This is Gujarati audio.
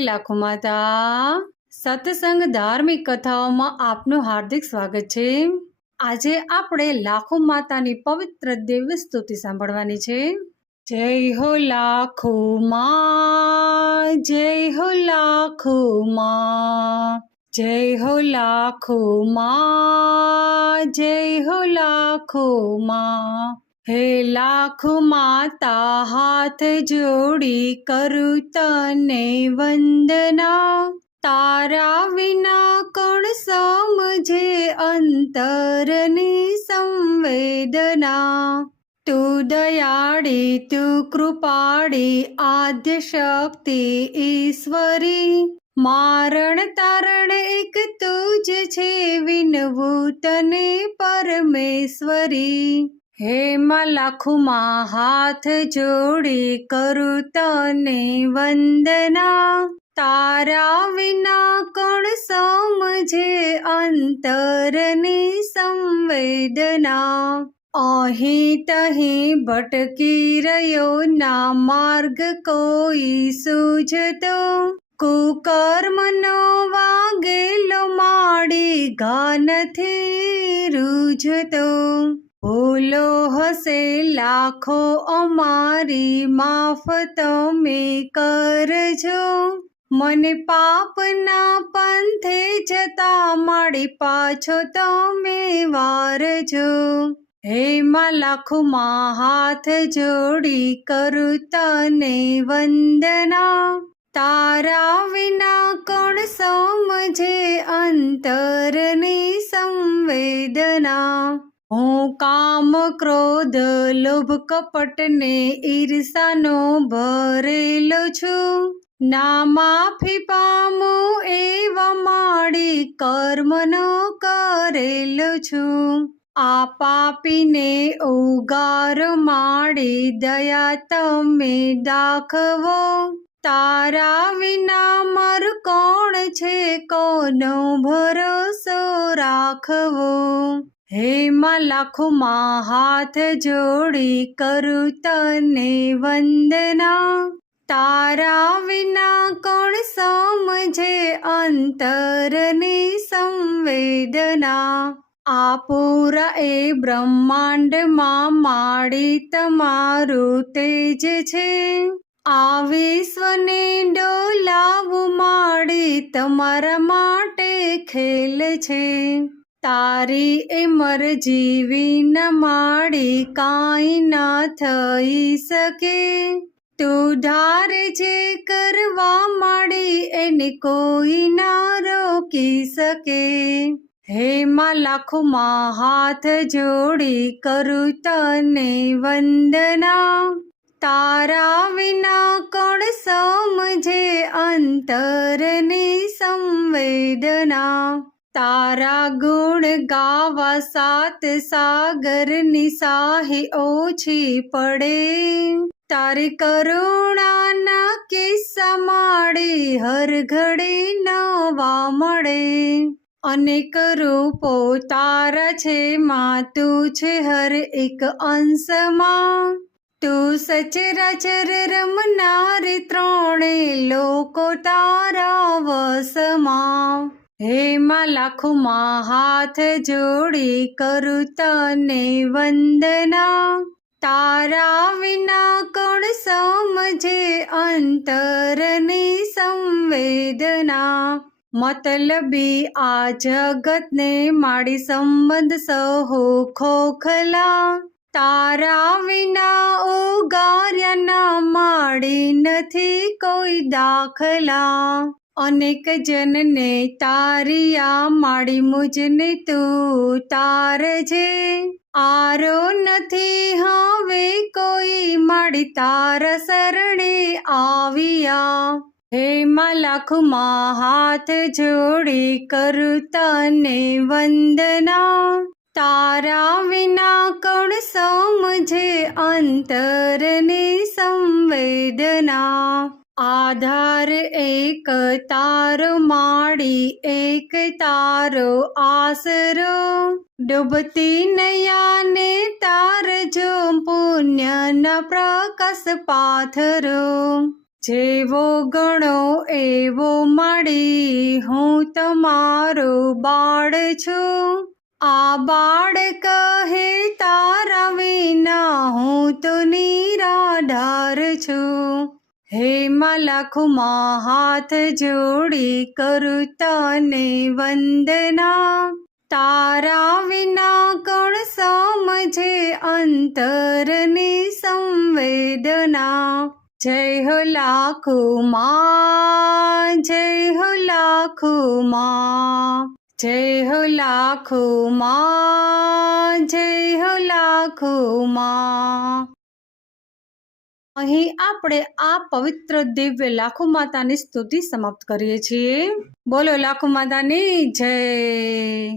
લાખો માતા, સત્સંગ ધાર્મિક કથાઓમાં આપનું હાર્દિક સ્વાગત છે. આજે આપણે લાખો માતાની પવિત્ર દિવ્ય સ્તુતિ સાંભળવાની છે. જય હો લાખો માં, જય હો લાખો માં, જય હો લાખો માં, જય હો લાખો માં. હે લાખ માતા હાથ જોડી કરું તને વંદના. તારા વિના કોણ સમજે અંતરની સંવેદના? તું દયાળી, તું કૃપાળી, આદ્ય શક્તિ ઈશ્વરી. મારણ તારણ એક તું જ છે, વિનવું તને પરમેશ્વરી. હે માં હાથ જોડી કરું તને વંદના. તારા વિના કોણ સમજે અંતરની સંવેદના. અહીં તહીં ભટકી રહ્યો ના માર્ગ કોઈ સૂઝતો કુકર્મનો વાગેલો માડી ઘા નથી રૂઝતો ભૂલો હશે લાખો અમારી માફ તમે કરજો. મને પાપના પંથે જતા માડી પાછો તમે વારજો. હેમાં લાખોમાં હાથ જોડી કરું તને વંદના. તારા વિના કોણ સમજે અંતરની સંવેદના? હું કામ ક્રોધ, લોભ કપટને ઈર્ષાનો ભરેલો છું. ના માફી પામું એવા માડી કર્મનો કરેલો છું. આ પાપીને ઉગાર માડી દયા તમે દાખવો. તારા વિના મર કોણ છે? કોનો ભરોસો રાખવો? હે માં હાથ જોડી કરું તને વંદના. તારા વિના કોણ સમજે અંતરની સંવેદના? આ પૂરા એ બ્રહ્માંડમાં માડી તમારું તેજ છે. આ વિશ્વને ડોલાવું માડી તમારા માટે ખેલ છે. તારી એ મરજી ન માડી કાંઈ ના થઈ શકે. તું ધારે જે કરવા માડી એને કોઈ ના રોકી શકે. હે માં લાખોમાં હાથ જોડી કરું તને વંદના. તારા વિના કોણ સમજે અંતરની સંવેદના? તારા ગુણ ગાવા સાત સાગર નિસાહી ઓછી પડે. તારી કરુણાના કિસ્સા માડી હર ઘડી નવા મળે. અનેક રૂપો તારા છે, માં તું છે હર એક અંશમાં. તું સચરાચર રમનારી ત્રણે લોકો તારા વસમાં હે માં લાખોમાં હાથ જોડી કરું તને વંદના. તારા વિના કોણ સમજે અંતરની સંવેદના? મતલબી આ જગતને માડી સંબંધ સહો ખોખલા. તારા વિના ઉગાર્યાના માડી નથી કોઈ દાખલા. અનેક જનને તારિયા માડી મુજને તું તારજે આરો નથી હવે કોઈ માડી તાર શરણે આવ્યા. હે માં હાથ જોડી કરું તને વંદના. તારા વિના કોણ સમજે અંતરની સંવેદના? આધાર એક, તારો માડી એક, તારો આસરો. ડૂબતી નયાને તાર જો પુણ્યના પ્રકાશ પાથરો. જેવો ગણો એવો મળી હું તમારો બાળ છું. આ બાળ કહે તારા વિના હું તો નિરાધાર છું. હે મલખમાં હાથ જોડી કરું તને વંદના. તારા વિના કોણ સમજે અંતરની સંવેદના. જય હો લાખો માં, જય હો લાખો માં, જય હો લાખો માં, જય હો લાખો માં. અહીં આપણે આ પવિત્ર દિવ્ય લાખો માતાની સ્તુતિ સમાપ્ત કરીએ છીએ. બોલો લાખો માતાની જય.